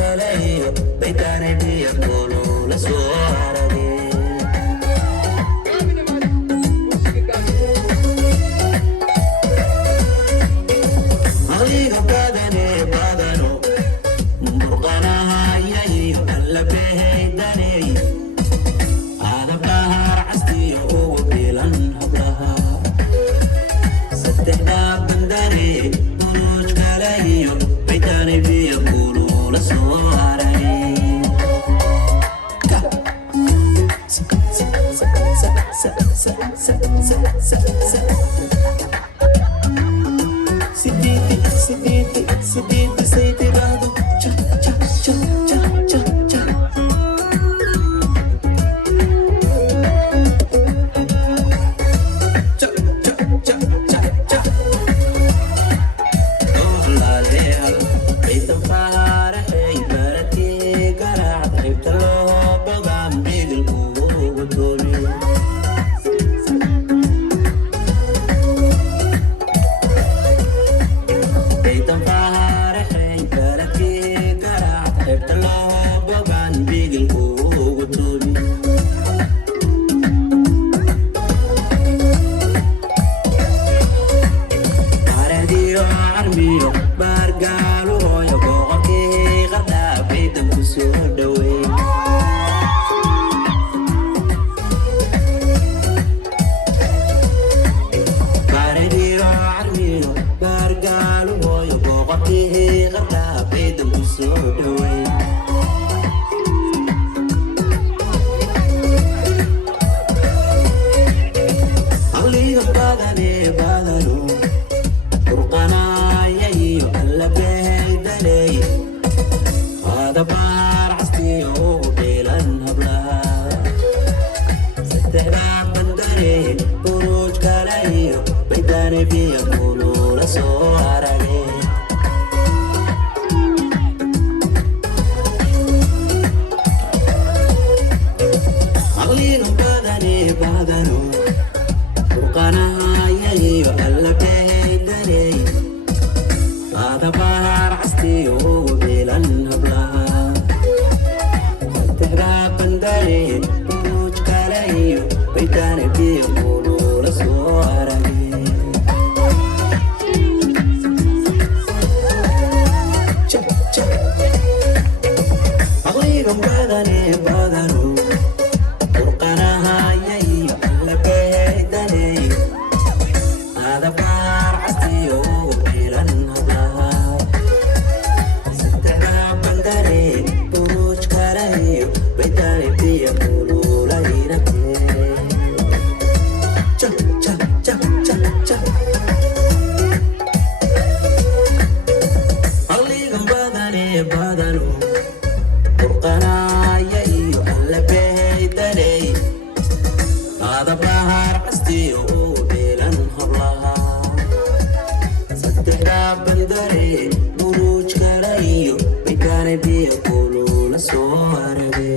kale baytane biya kolo la suarage aliga badane badano murqana yayi alla behaydane ada bahar asti o bilan hablaha sattehda bandare buruj kale baytane biya kolo la suarage Siditi sei tirado cha cha cha cha cha cha cha cha cha cha oh la leal beitan fara hey barati garat ibtalo bagam bigil ku toli beitan fara hey barati garat ibtalo bagam bigil ku toli Aradio armiyo bargalu hoyo boqolki qarda beitan ku soo dhawey Aradio armiyo bargalu hoyo boqolki qarda beitan ku soo dhawey Aliga badane badano Qurqana yayi alla behaydane hada bar asti o bilan hablaha sattehda bandare buruj kale baytane biya kolo la suarage aliga badane badano Qurqana yayi alla behaydane هذا بحر عستي وبيلن هبلها تهرب بندري بروج كالي بيتاني بيقولوا لسواري شا شا أغليكم بدني بدنو قرقنا هاي أهلا بيتاني هذا بحر عستي وبيلن هبلها buruj kale baytane biya kolo la hirake cha cha cha cha cha aliga badane badano qurqana yayi alla behaydane hada bahar asti o bilan hablaha sattehda bandare buruj kale baytane biya kolo la suarage